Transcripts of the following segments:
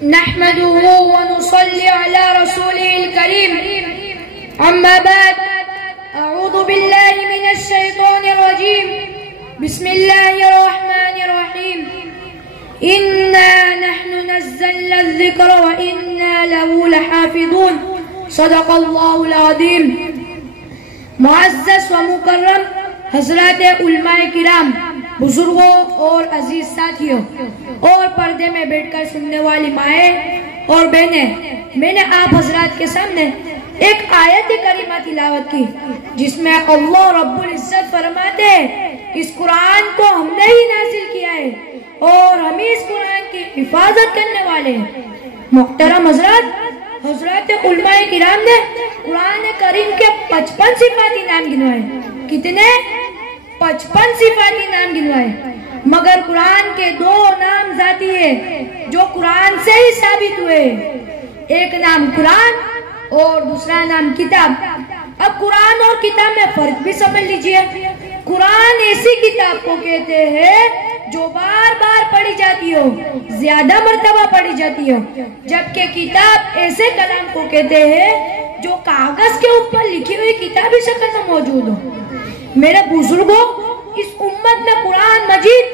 نحمده ونصلي على رسوله الكريم أما بعد أعوذ بالله من الشيطان الرجيم بسم الله الرحمن الرحيم إنا نحن نزلنا الذكر وإنا له لحافظون صدق الله العظيم. معزز و مکرم حضرات علماء کرام، بزرگوں اور عزیز ساتھیوں اور پردے میں بیٹھ کر سننے والی مائیں اور بہنیں، میں نے آپ حضرات کے سامنے ایک آیت کریمہ تلاوت کی جس میں اللہ رب العزت فرماتے ہیں اس قرآن کو ہم نے ہی نازل کیا ہے اور ہم اس قرآن کی حفاظت کرنے والے ہیں. محترم حضرات علماء کرام نے قرآن کریم کے 55 صفاتی نام گنوائے. کتنے؟ 55 صفاتی نام گنوائے. مگر قرآن کے 2 نام ذاتی ہیں جو قرآن سے ہی ثابت ہوئے. ایک نام قرآن اور دوسرا نام کتاب. اب قرآن اور کتاب میں فرق بھی سمجھ لیجئے. قرآن ایسی کتاب کو کہتے ہیں جو بار بار پڑھی جاتی ہو، زیادہ مرتبہ پڑھی جاتی ہو، جبکہ کتاب ایسے کلام کو کہتے ہیں جو کاغذ کے اوپر لکھی ہوئی کتابی شکل میں موجود ہو. میرے بزرگوں، اس امت میں قرآن مجید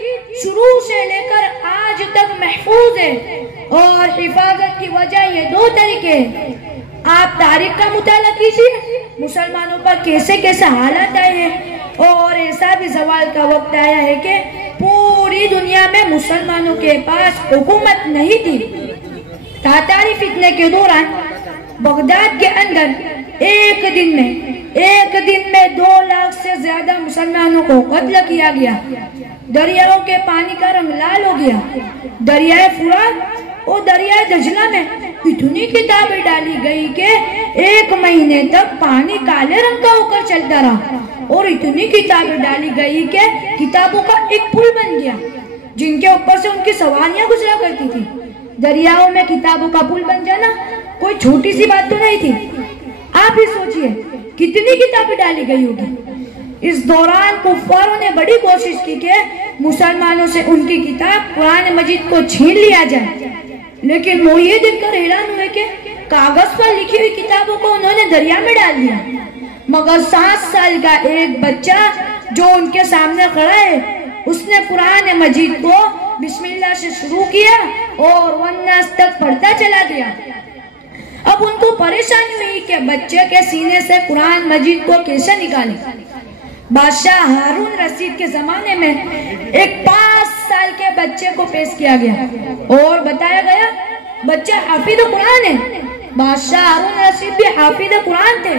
شروع سے لے کر آج تک محفوظ ہے اور حفاظت کی وجہ یہ 2 طریقے ہیں. آپ تاریخ کا مطالعہ کیجئے، مسلمانوں پر کیسے کیسے حالات آئے ہیں اور ایسا بھی زوال کا وقت آیا ہے کہ پوری دنیا میں مسلمانوں کے پاس حکومت نہیں تھی. تاتاری فتنے کے دوران بغداد کے اندر ایک دن میں 2 لاکھ سے زیادہ مسلمانوں کو قتل کیا گیا. دریاؤں کے پانی کا رنگ لال ہو گیا. دریائے فرات اور دریائے دجلہ میں اتنی کتابیں ڈالی گئی کہ 1 مہینے تک پانی کالے رنگ کا ہو کر چلتا رہا اور اتنی کتابیں ڈالی گئی کہ کتابوں کا ایک پل بن گیا جن کے اوپر سے ان کی سواریاں گزرا کرتی تھی. دریاؤں میں کتابوں کا پل بن جانا کوئی چھوٹی سی بات تو نہیں تھی. آپ ہی سوچئے کتنی کتابیں ڈالی گئی ہوگی. اس دوران کفاروں نے بڑی کوشش کی کہ مسلمانوں سے ان کی کتاب قرآن مجید کو چھین لیا جائے، لیکن وہ یہ دیکھ کر حیران ہوئے کہ کاغذ پر لکھی ہوئی کتابوں کو انہوں نے دریا میں ڈال دیا. مگر 7 سال کا ایک بچہ جو ان کے سامنے کھڑا ہے، اس نے قرآن مجید کو بسم اللہ سے شروع کیا اور والناس تک پڑھتا چلا گیا. اب ان کو پریشانی ہوئی کہ بچے کے سینے سے قرآن مجید کو کیسے نکالے. بادشاہ ہارون رشید کے زمانے میں ایک 5 سال کے بچے کو پیش کیا گیا اور بتایا گیا بچہ حافظ قرآن ہے. بادشاہ ہارون رشید بھی حافظ قرآن تھے.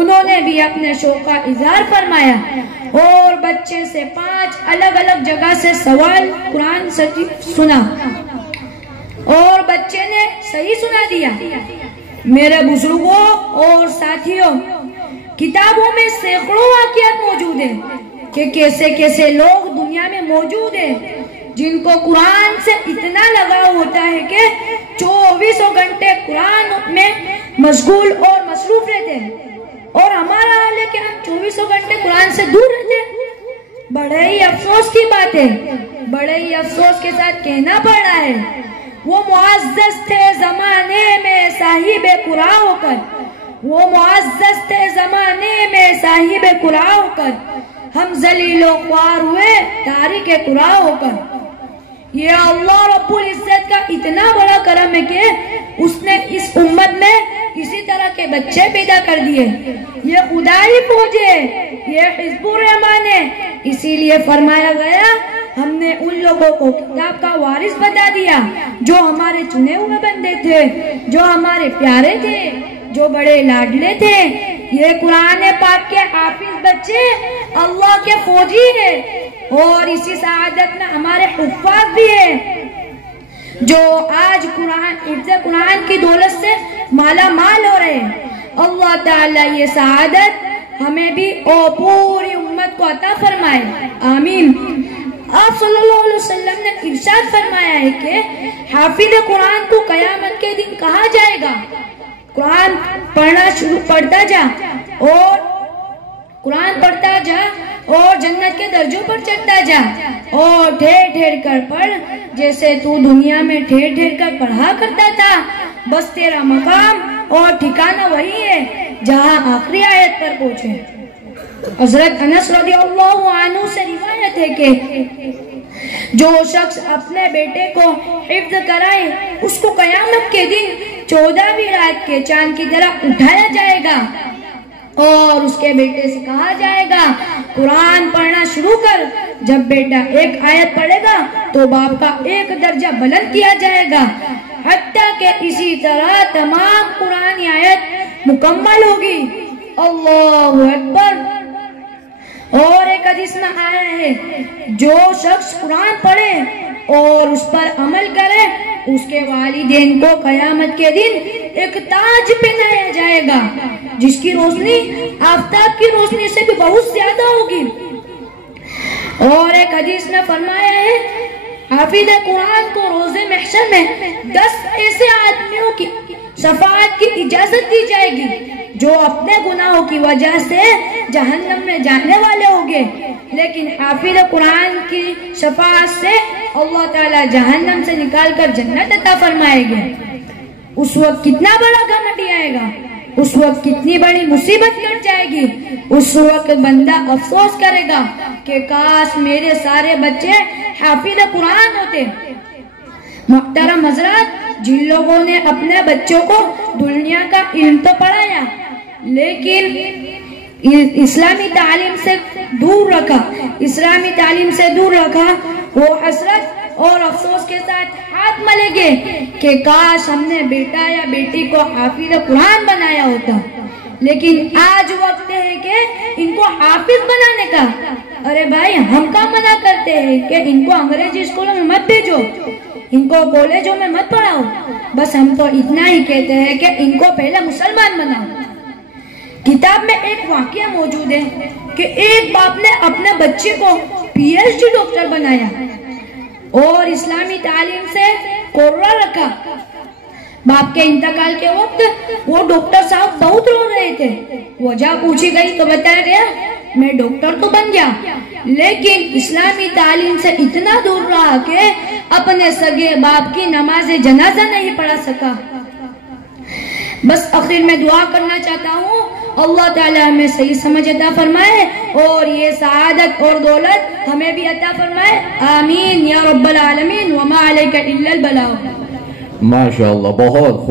انہوں نے بھی اپنے شوق کا اظہار فرمایا اور بچے سے 5 الگ الگ جگہ سے سوال قرآن سنا اور بچے نے صحیح سنا دیا. میرے بزرگوں اور ساتھیوں، کتابوں میں سینکڑوں واقعات موجود ہیں کہ کیسے کیسے لوگ دنیا میں موجود ہیں جن کو قرآن سے اتنا لگاؤ ہوتا ہے کہ 24 گھنٹے قرآن میں مشغول اور مصروف رہتے ہیں، اور ہمارا حال ہے کہ ہم 24 گھنٹے قرآن سے دور رہتے ہیں. بڑے ہی افسوس کی بات ہے، بڑے ہی افسوس کے ساتھ کہنا پڑ رہا ہے وہ معزز تھے زمانے میں صاحب قرآن ہو کر، وہ معزز تھے زمانے میں صاحب قرآن ہو کر، ہم ذلیل و خوار ہوئے تارک قرآن ہو کر. یہ اللہ رب العزت کا اتنا بڑا کرم ہے کہ اس نے اس امت میں اسی طرح کے بچے پیدا کر دیے. یہ خدائی فوج ہے، یہ حزب الرحمان ہے. اسی لیے فرمایا گیا ہم نے ان لوگوں کو کتاب کا وارث بتا دیا جو ہمارے چنے ہوئے بندے تھے، جو ہمارے پیارے تھے، جو بڑے لاڈلے تھے. یہ قرآن پاک کے حافظ بچے اللہ کے فوجی ہیں اور اسی سعادت میں ہمارے حفاظ بھی ہیں جو آج حفظ قرآن کی دولت سے مالا مال ہو رہے ہیں. اللہ تعالیٰ یہ سعادت ہمیں بھی اور پوری امت کو عطا فرمائے، آمین. آپ صلی اللہ علیہ وسلم نے ارشاد فرمایا ہے کہ حافظ قرآن کو قیامت کے دن کہا جائے گا قرآن پڑھتا جا اور قرآن پڑھتا جا اور جنت کے درجوں پر چڑھتا جا. اور ٹھہر ٹھہر کر پڑھ جیسے تو دنیا میں ٹھہر ٹھہر کر پڑھا کرتا تھا. بس تیرا مقام اور ٹھکانہ وہی ہے جہاں آخری آیت پر پہنچے. حضرت انس رضی اللہ عنہ سے روایت ہے کہ جو شخص اپنے بیٹے کو حفظ کرائے اس کو قیامت کے دن 14ویں رات کے چاند کی طرح اٹھایا جائے گا اور اس کے بیٹے سے کہا جائے گا قرآن پڑھنا شروع کر. جب بیٹا ایک آیت پڑھے گا تو باپ کا ایک درجہ بلند کیا جائے گا حتیٰ کہ اسی طرح تمام قرآن آیت مکمل ہوگی. اللہ اکبر. اور ایک حدیث میں آیا ہے جو شخص قرآن پڑھے اور اس پر عمل کرے اس کے والدین کو قیامت کے دن ایک تاج پہنایا جائے گا جس کی روشنی آفتاب کی روشنی سے بھی بہت زیادہ ہوگی. اور ایک حدیث میں فرمایا ہے حافظ قرآن کو روز محشر میں 10 ایسے آدمیوں کی شفاعت کی اجازت دی جائے گی جو اپنے گناہوں کی وجہ سے جہنم میں جانے والے ہوں گے، لیکن حافظ قرآن کی شفاعت سے اللہ تعالی جہنم سے نکال کر جنت عطا فرمائے گے. اس وقت کتنا بڑا گھمنڈی آئے گا، اس وقت کتنی بڑی مصیبت کٹ جائے گی. اس وقت بندہ افسوس کرے گا کہ کاش میرے سارے بچے حافظ قرآن ہوتے. محترم حضرات، جن لوگوں نے اپنے بچوں کو دنیا کا علم تو پڑھایا لیکن اسلامی تعلیم سے دور رکھا، وہ حسرت اور افسوس کے ساتھ ہاتھ ملیں گے کہ کاش ہم نے بیٹا یا بیٹی کو حافظ قرآن بنایا ہوتا. لیکن آج وقت ہے کہ ان کو حافظ بنانے کا. ارے بھائی، ہم کا منع کرتے ہیں کہ ان کو انگریزی اسکولوں میں مت بھیجو، ان کو کالجوں میں مت پڑھاؤ. بس ہم تو اتنا ہی کہتے ہیں کہ ان کو پہلے مسلمان بناؤ. کتاب میں ایک واقعہ موجود ہے کہ ایک باپ نے اپنے بچے کو PhD ڈاکٹر بنایا اور اسلامی تعلیم سے قرہ رکھا. باپ کے انتقال کے وقت وہ ڈاکٹر صاحب بہت رو رہے تھے. وجہ پوچھی گئی تو بتایا گیا میں ڈاکٹر تو بن گیا لیکن اسلامی تعلیم سے اتنا دور رہا کہ اپنے سگے باپ کی نماز جنازہ نہیں پڑھا سکا. بس آخر میں دعا کرنا چاہتا ہوں اللہ تعالیٰ ہمیں صحیح سمجھ عطا فرمائے اور یہ سعادت اور دولت ہمیں بھی عطا فرمائے. آمین یا رب العالمین. وما علیک الا البلاغ. ماشاءاللہ، بہت خوب.